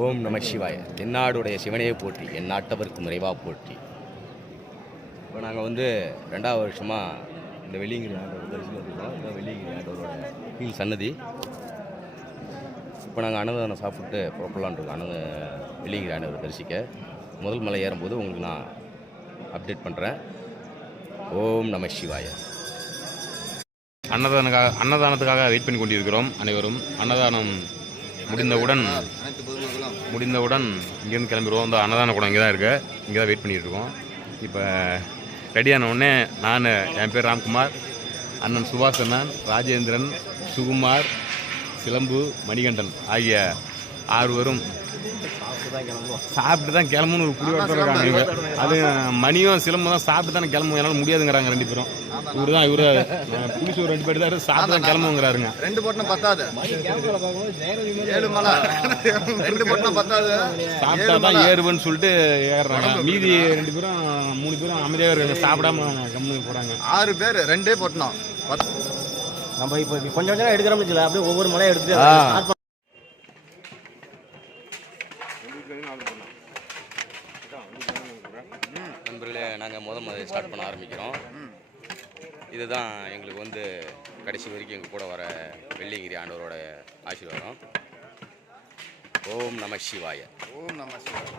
ஓம் நம சிவாய. தென்னாடுடைய சிவனையை போற்றி, என் நாட்டவருக்கு நிறைவாக போற்றி. இப்போ நாங்கள் வந்து 2வது வருஷமாக இந்த வெள்ளியங்கிரி ஆண்டவர் தரிசனம் இருக்கோம். இதுதான் வெள்ளியங்கிரி ஆண்டவரோட கீழ் சன்னதி. இப்போ நாங்கள் அன்னதானம் சாப்பிட்டு புறப்படலான் இருக்கோம். வெள்ளியங்கிரி ஆண்டவர் தரிசிக்க முதல் மலை ஏறும்போது உங்களுக்கு நான் அப்டேட் பண்ணுறேன். ஓம் நம சிவாய. அன்னதானத்துக்காக வெயிட் பண்ணி கொண்டிருக்கிறோம். அனைவரும் அன்னதானம் முடிந்தவுடன் இங்கேருந்து கிளம்பிடுவோம். இந்த அன்னதான கூடம் இங்கே தான் இருக்குது. இங்கே தான் வெயிட் பண்ணிகிட்டு இருக்கோம். இப்போ ரெடியான உடனே நான், என் பேர் ராம்குமார், அண்ணன் சுபாஷ் அண்ணன், ராஜேந்திரன், சுகுமார், சிலம்பு, மணிகண்டன் ஆகிய 6 பேரும் சாப்பிட்டு தான் கிளம்புன்னு ஒரு குடியோட்டம் இருக்காங்க. அது மணியும் சிலம்பு தான் சாப்பிட்டு தானே கிளம்பும், என்னால் முடியாதுங்கிறாங்க 2 பேரும். இவரு புளிச்சு ஒரு 2 பேர் தான் சாப்பிட்டு தான் கிளம்புங்கிறாருங்க. 2 போட்டா பத்தாது, 7 மலை 2 போட்டா பத்தாது, சாப்பிட்டா தான் ஏறுவேன்னு சொல்லிட்டு ஏறுறாங்க. மீதி 2 பேரும் 3 பேரும் அமைதியாக இருக்காங்க, சாப்பிடாம கம்முன்னு போகிறாங்க. 6 பேர் 2 போட்டோம். நம்ம இப்போ கொஞ்சம் கொஞ்சம் எடுக்கிறோம்னு வச்சுல, அப்படியே ஒவ்வொரு மலையை எடுத்துட்டு நண்பர்களே, நாங்கள் முதல் ஸ்டார்ட் பண்ண ஆரம்பிக்கிறோம். இதுதான் எங்களுக்கு வந்து கடைசி வரைக்கும் எங்கள் கூட வர வெள்ளியங்கிரி ஆண்டவரோட ஆசீர்வாதம். ஓம் நம சிவாய. ஓம் நம சிவாய.